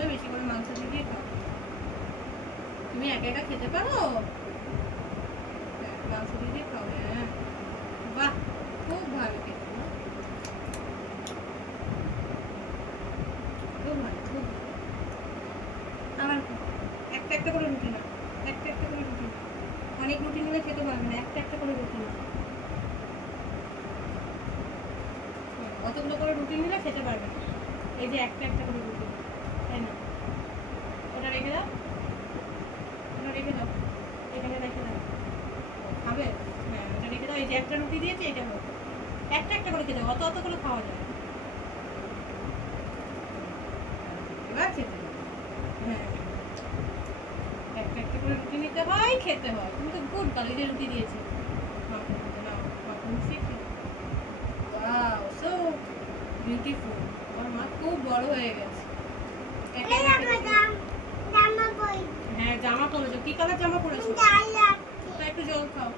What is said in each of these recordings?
হবে বেশি করে মাংস দিয়ে খাও। তুমি একা একা খেতে পারো? মাংস দিয়ে খাও। হ্যাঁ বাহ, খুব ভালো খেতে, খুব ভালো, খুব ভালো। আমার একটা একটা করে রুটি না, একটা একটা করে রুটি না, অনেক রুটি নিলে খেতে পারবে না, একটা একটা করে রুটি না। অতগুলো করে রুটি নিলে খেতে পারবে না, এই যে একটা একটা করে রুটি, তাই না? ওটা রেখে দাও, ওটা রেখে দাও, এখানে রেখে দাও, খাবে? হ্যাঁ ওটা রেখে দাও, এই যে একটা রুটি দিয়েছি এটা হোক, একটা একটা করে খেতে, অত অত করে খাওয়া যায়। এবার খেতে, হ্যাঁ একটা একটা করে রুটি নিতে হয়, খেতে হয়। তুমি তো গুড গার্ল, এই যে রুটি দিয়েছি, ওয়াও সো বিউটিফুল। আমার মা খুব বড় হয়ে গেছে। হ্যাঁ জামা পরেছো, কি কালার জামা পরেছো? একটু জল খাও।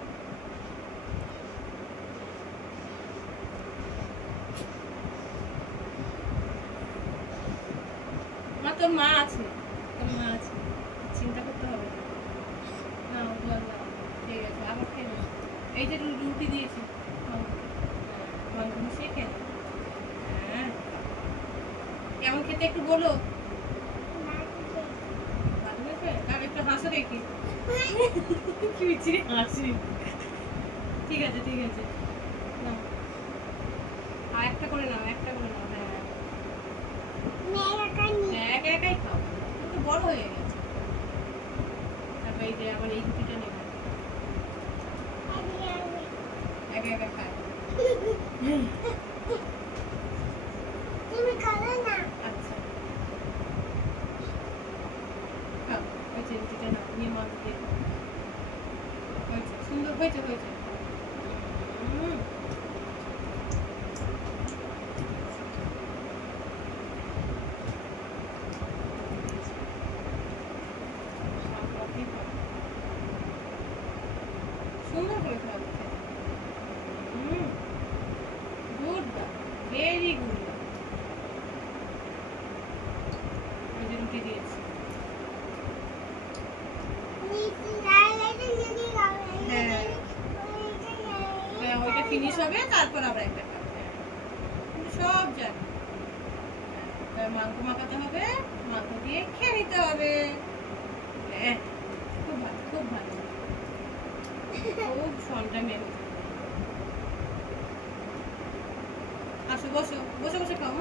আমার তোর মা আছে, তোর মা আছে, চিন্তা করতে হবে না। জল দাও, ঠিক আছে, আবার খেয়ে নাও। এই যে রুটি দিয়েছি, মিশিয়ে খেয়ে নাও। হ্যাঁ কেমন খেতে একটু বলো। একটু হাসো দেখি, কি বিচ্ছিরি হাসি। ঠিক আছে ঠিক আছে, নাও আর একটা করে নাও, একটা করে নাও। হ্যাঁ একা একাই খাও, তো বড় হয়ে গেছে। তারপর এই যে আবার এই রুটিটা নেবে, একা একা খায়। আচ্ছা খাও, হয়েছে রুটিটা নাও, নিয়ে মাছ দিয়ে খাও। হয়েছে, সুন্দর হয়েছে, হয়েছে। সুন্দর করে খাও, গুড, ভেরি গুড। এই যে রুটি দিয়েছি, হ্যাঁ ওইটা ফিনিশ হবে, তারপর আবার একটা খাবে। সব জানি, মাংস মাখাতে হবে, মাংস দিয়ে খেয়ে নিতে হবে। হ্যাঁ খুব ভালো, খুব ভালো, খুব ফলটা মেরে। আসো বসো, বসে বসে খাও।